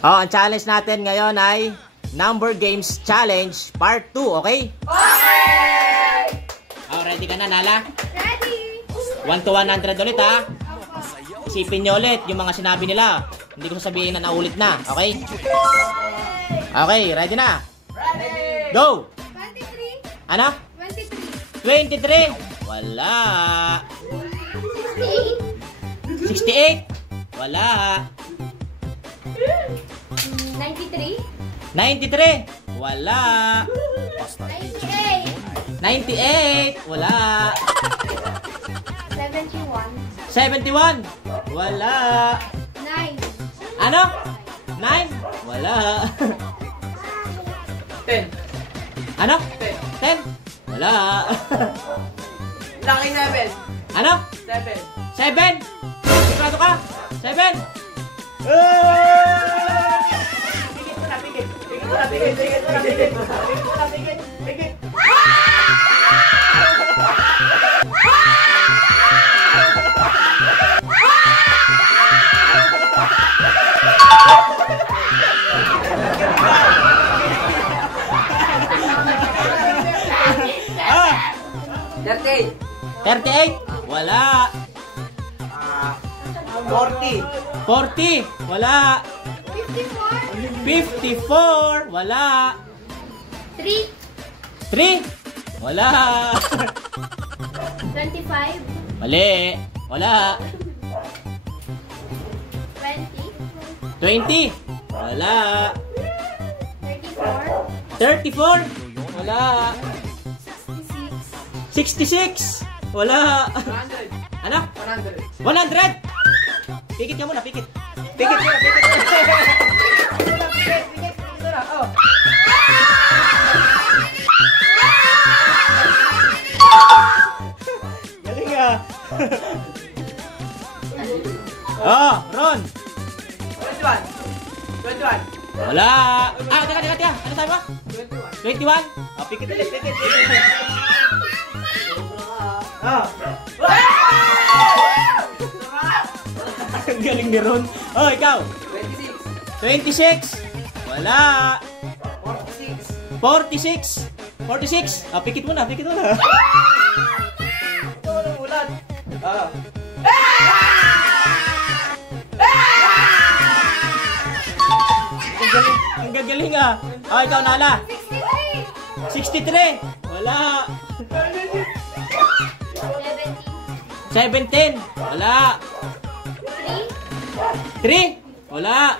Oh, ang challenge natin ngayon ay Number Games Challenge Part 2, okay? Okay! Oh, ready ka na, Nala? Ready! 1 to 100 ulit, ha? Isipin nyo ulit yung mga sinabi nila. Hindi ko sasabihin na naulit na, okay? Okay, ready na? Ready! Go! 23. Ano? 23. 23. Wala. 68. 68. Wala. 93. 93. Wala. 98. 98. Wala. 71. 71. Wala. 9. Ano? 9. Wala. 10. Ano? 10. 10. Wala. Lucky 7. Ano? 7. 7. Sigurado ka? 7. Pigit mo na, pigit. Pigit mo na, pigit. Pigit mo na, pigit. Pigit mo na, pigit. Pigit. Ah! 38. 38. Wala. 40. 40. Wala. 54. 54. Wala. 3. 3. Wala. 25. Mali. Wala. 20. 20. Wala. 34. 34. Wala. 66. 66. Wala. 100. Ano? 100. 100. Pikit ka muna, pikit. Pigit mo na, pigit. Pigit, pigit mo na. Oh. Galing ah. Oh, Ron. 21. 21. Wala. Ah, teka. Ano sabi mo? 21. 21. Oh, pikit ulit, pikit. Ah. Ang galing ni Ron. Oh, ikaw. 26. 26. Wala. 46. 46. Ah, pikit mo na, pikit mo na. Ito ang ulan. Ah. Ang gagaling ah. Oh, ikaw, Nala. 63. 63. Wala. 17. 17. Wala. 3. 3. Wala.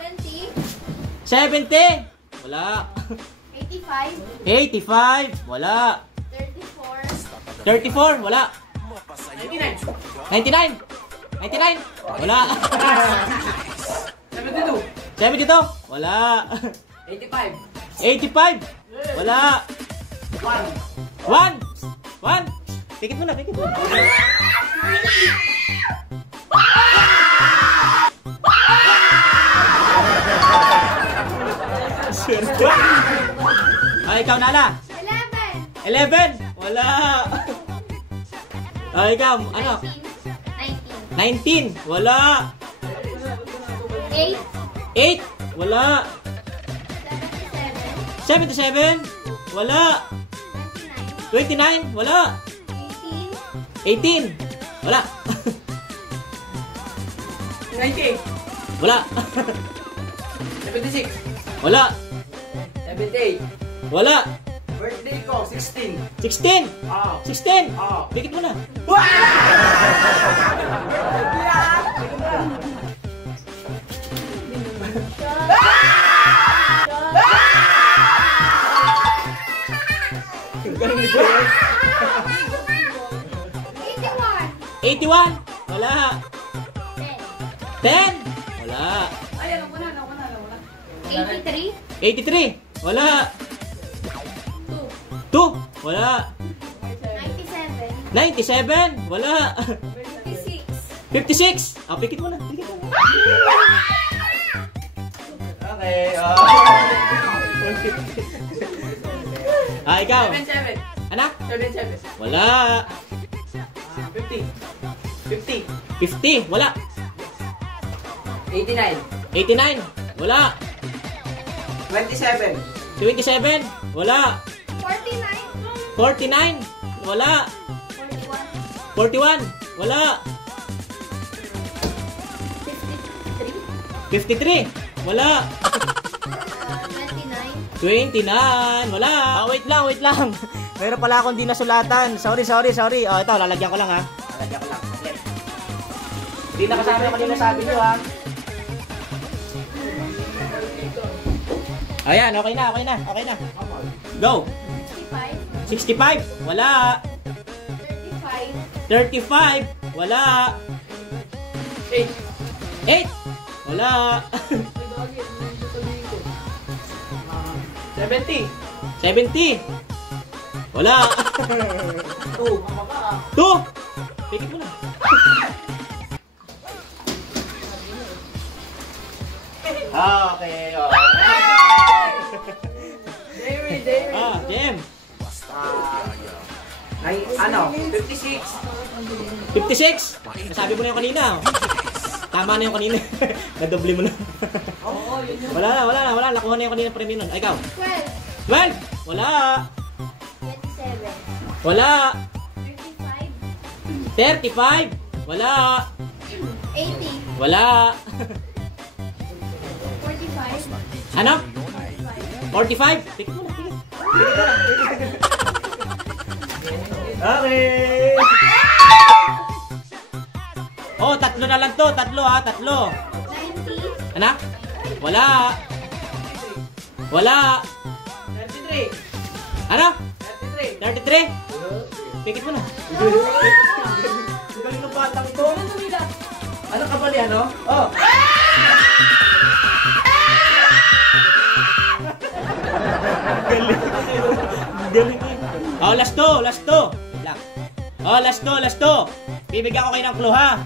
70. 70. Wala. 85. 85. Wala. 34. 34. Wala. 99. 99. 99. Wala. 72. 72. Wala. 85. 85. Wala. 1. 1. 1. Pikit mo na, pikit mo. Ah, ikaw, Nala. 11. 11. Wala. Ah, ikaw, ano? 19. 19. Wala. 8. 8. Wala. 77. 77. Wala. 29. Wala. 18. 18. Wala. 98. Wala. 76. Wala. 78. Wala. Birthday ko, 16. 16. Ah. 16. Ah. Pikit mo na. Galing ni Joel. 81. 81. Wala. 10. 10. Wala. Ay, alam ko na. 83. 83. Wala. 2. 2. Wala. 97. 97. Wala. 56. 56. Ah, pikit mo na. Pikit mo na. Okay. Ah, ikaw. 77. Anak? 77. Wala. 50. 50. 50. Wala. 89. 89. Wala. 27. 27. Wala. 49. 49. Wala. 41. 41. Wala. 53. 53. Wala. 29. 29. Wala. Wait lang. Meron pala akong di nasulatan. Sorry. Ito, lalagyan ko lang ha. Lalagyan ko lang. Hindi nakasama yung kanina sabi nyo ha. Ayan, okay na. Go. 65. 65. Wala. 35. 35. Wala. 8. 8. Wala. 70. 70. Wala. 2. 2. Pikit mo na. Okay. Jamie. Jem. Ay, ano? 56. 56. Nasabi mo na yung kanina. Tama na yung kanina. Nadoble mo na. Oo, yun yun. Wala. Nakuha na yung kanina premium nun. Ay, ikaw. 12. 12. Wala. 27. Wala. 35. 35. Wala. 80. Wala. 45. Ano? 45. 45. Pikit mo na. Okay. Oh, tatlo na lang to. Tatlo. 90. Anak? Wala. Wala. 33. Ano? 33. 33? Pikit mo na. Galing ng batang to. Ano ka ba ni ano? Oh. Galing. Oh, last two. Wait lang. Oh, last two. Bibigyan ko kayo ng clue ha.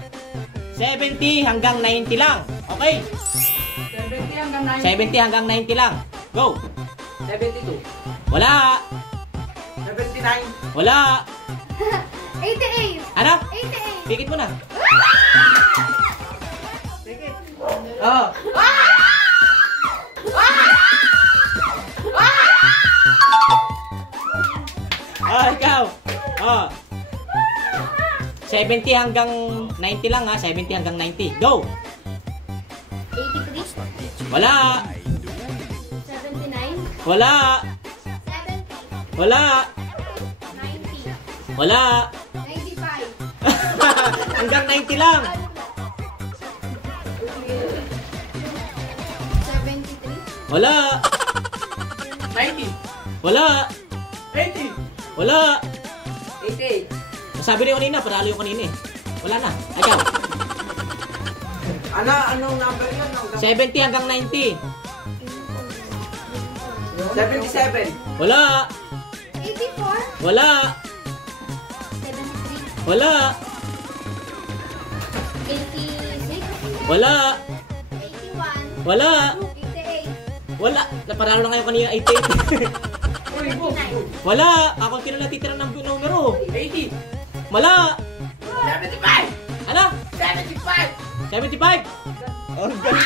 70 hanggang 90 lang. Okay? 70 hanggang 90. 70 hanggang 90 lang. Go. 72. Wala. 79. Wala. 88. Ano? 88. Pikit mo na. Oh. Oh, ikaw. Oh. 70 hanggang 90 lang ha. 70 hanggang 90. Go. 83. Wala. 79. Wala. 70. Wala. 90. Wala. 95. Hanggang 90 lang. 73. Wala. 90. Wala. 80. Wala. 88. Nasabi na yung kanina. Paralo yung kanina eh. Wala na. Ikaw. Anong number yun? 70 hanggang 90. 77. Wala. 84. Wala. 73. Wala. 86. Wala. 81. Wala. 88. Wala. Naparalo na ngayon kanina 88. Uy, boom. 79. Wala. Ako kino natitira ng numero. 80. Wala. 75. Ano? 75. 75. Oh, galing.